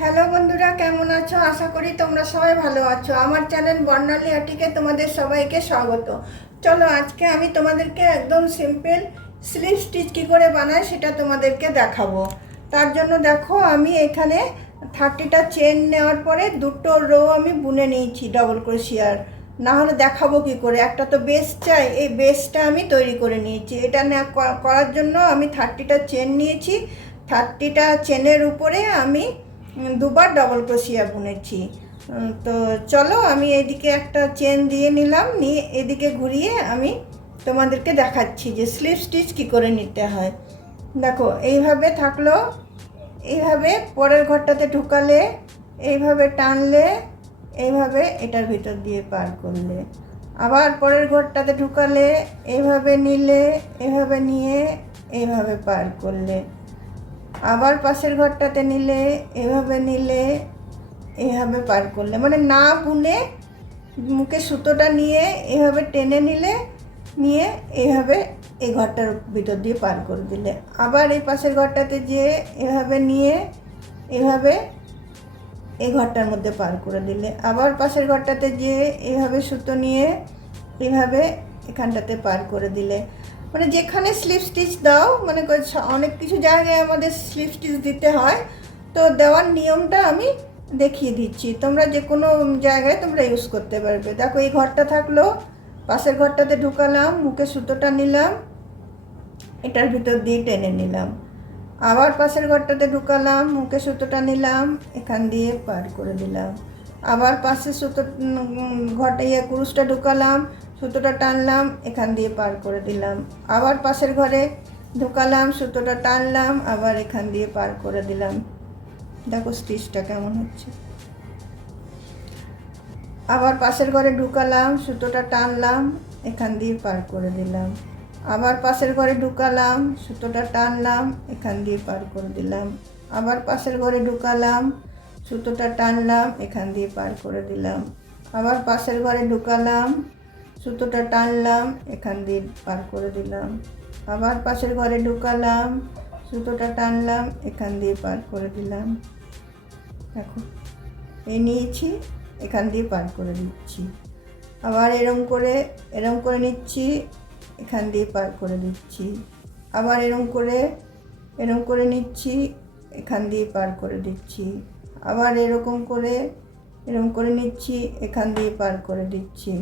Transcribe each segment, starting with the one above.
Hello বন্ধুরা, কেমন আছো? আশা করি তোমরা সবাই ভালো আছো। আমার চ্যানেল বর্ণালী আর্টিকে তোমাদের সবাইকে স্বাগত। চলো, আজকে আমি তোমাদেরকে একদম সিম্পল স্লিভ স্টিচ কী করে বানাই সেটা তোমাদেরকে দেখাবো। তার জন্য দেখো, আমি এখানে 30টা চেন নেওয়ার পরে দুটো রো আমি বুনে নিয়েছি ডবল ক্রোশিয়ার। না হলে দেখাবো কি করে, একটা তো বেস চাই, এই বেসটা আমি তৈরি করে নিয়েছি। এটা না করার জন্য আমি 30টা চেন নিয়েছি। 30টা চেনের উপরে আমি দুবার ডবল ক্রোশিয়া বুনেছি। তো চলো, আমি এদিকে একটা চেন দিয়ে নিলাম, নিয়ে এদিকে ঘুরিয়ে আমি তোমাদেরকে দেখাচ্ছি যে স্লিভ স্টিচ কী করে নিতে হয়। দেখো, এইভাবে থাকলো, এইভাবে পরের ঘরটাতে ঢুকালে, এইভাবে টানলে, এইভাবে এটার ভিতর দিয়ে পার করলে, আবার পরের ঘরটাতে ঢুকালে, এইভাবে নিলে, এইভাবে নিয়ে এইভাবে পার করলে, আবার পাশের ঘরটাতে নিলে, এভাবে নিলে, এইভাবে পার করলে, মানে না বুনে মুখে সুতোটা নিয়ে এভাবে টেনে নিলে, নিয়ে এইভাবে এই ঘরটার ভিতর দিয়ে পার করে দিলে, আবার এই পাশের ঘরটাতে যেয়ে এভাবে নিয়ে এভাবে এই ঘরটার মধ্যে পার করে দিলে, আবার পাশের ঘরটাতে যেয়ে এইভাবে সুতো নিয়ে এইভাবে এখানটাতে পার করে দিলে। মানে যেখানে স্লিপ স্টিচ দাও, মানে অনেক কিছু জায়গায় আমাদের স্লিপ স্টিচ দিতে হয়, তো দেওয়ার নিয়মটা আমি দেখিয়ে দিচ্ছি, তোমরা যে কোনো জায়গায় তোমরা ইউজ করতে পারবে। দেখো, এই ঘরটা থাকলো, পাশের ঘরটাতে ঢুকালাম, মুখে সুতোটা নিলাম, এটার ভিতর দিয়ে টেনে নিলাম, আবার পাশের ঘরটাতে ঢুকালাম, মুখে সুতোটা নিলাম, এখান দিয়ে পার করে দিলাম, আবার পাশে সুতো ঘরটা কুরুশটা ঢুকালাম, সুতোটা টানলাম, এখান দিয়ে পার করে দিলাম, আবার পাশের ঘরে ঢুকালাম, সুতোটা টানলাম, আবার এখান দিয়ে পার করে দিলাম। দেখো স্টিচটা কেমন হচ্ছে। আবার পাশের ঘরে ঢুকালাম, সুতোটা টানলাম, এখান দিয়ে পার করে দিলাম, আবার পাশের ঘরে ঢুকালাম, সুতোটা টানলাম, এখান দিয়ে পার করে দিলাম, আবার পাশের ঘরে ঢুকালাম, সুতোটা টানলাম, এখান দিয়ে পার করে দিলাম, আবার পাশের ঘরে ঢুকালাম, সুতোটা টানলাম, এখান দিয়ে পার করে দিলাম, আবার পাশের ঘরে ঢুকালাম, সুতোটা টানলাম, এখান দিয়ে পার করে দিলাম। দেখো, এই নিয়েছি, এখান দিয়ে পার করে দিচ্ছি, আবার এরম করে নিচ্ছি, এখান দিয়ে পার করে দিচ্ছি, আবার এরম করে নিচ্ছি, এখান দিয়ে পার করে দিচ্ছি, আবার এরকম করে নিচ্ছি, এখান দিয়ে পার করে দিচ্ছি,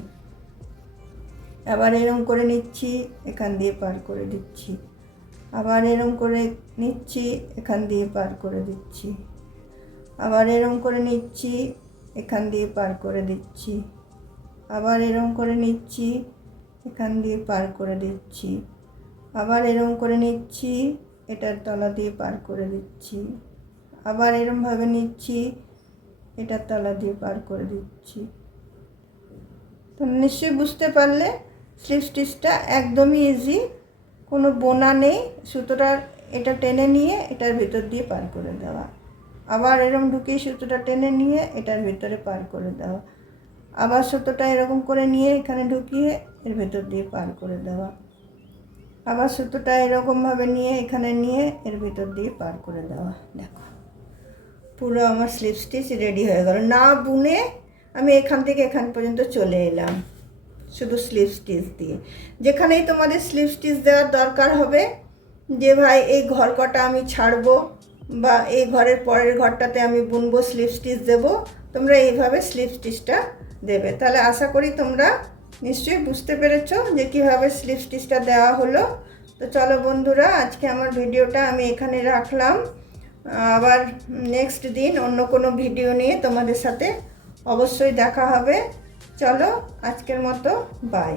আবার এরম করে নিচ্ছি, এখান দিয়ে পার করে দিচ্ছি, আবার এরম করে নিচ্ছি, এখান দিয়ে পার করে দিচ্ছি, আবার এরম করে নিচ্ছি, এখান দিয়ে পার করে দিচ্ছি, আবার এরম করে নিচ্ছি, এখান দিয়ে পার করে দিচ্ছি, আবার এরম করে নিচ্ছি, এটার তলা দিয়ে পার করে দিচ্ছি, আবার এরমভাবে নিচ্ছি, এটার তলা দিয়ে পার করে দিচ্ছি। তো নিশ্চয়ই বুঝতে পারলে স্লিভ স্টিচটা একদমই ইজি, কোনো বোনা নেই, সুতোটার এটা টেনে নিয়ে এটার ভিতর দিয়ে পার করে দেওয়া, আবার এরকম ঢুকিয়ে সুতোটা টেনে নিয়ে এটার ভিতরে পার করে দেওয়া, আবার সুতোটা এরকম করে নিয়ে এখানে ঢুকিয়ে এর ভেতর দিয়ে পার করে দেওয়া, আবার সুতোটা এরকমভাবে নিয়ে এখানে নিয়ে এর ভিতর দিয়ে পার করে দেওয়া। দেখো, পুরো আমার স্লিভ স্টিচ রেডি হয়ে গেল। না বুনে আমি এখান থেকে এখান পর্যন্ত চলে এলাম শুধু স্লিভ স্টিচ দিয়ে। যেখানেই তোমাদের স্লিভ স্টিচ দেওয়ার দরকার হবে, যে ভাই এই ঘর কটা আমি ছাড়বো বা এই ঘরের পরের ঘরটাতে আমি বুনবো, স্লিভ স্টিচ দেবো, তোমরা এইভাবে স্লিভ স্টিচটা দেবে। তাহলে আশা করি তোমরা নিশ্চয়ই বুঝতে পেরেছো যে কীভাবে স্লিভ স্টিচটা দেওয়া হলো। তো চলো বন্ধুরা, আজকে আমার ভিডিওটা আমি এখানে রাখলাম। আবার নেক্সট দিন অন্য কোনো ভিডিও নিয়ে তোমাদের সাথে অবশ্যই দেখা হবে। চলো, আজকের মতো বাই।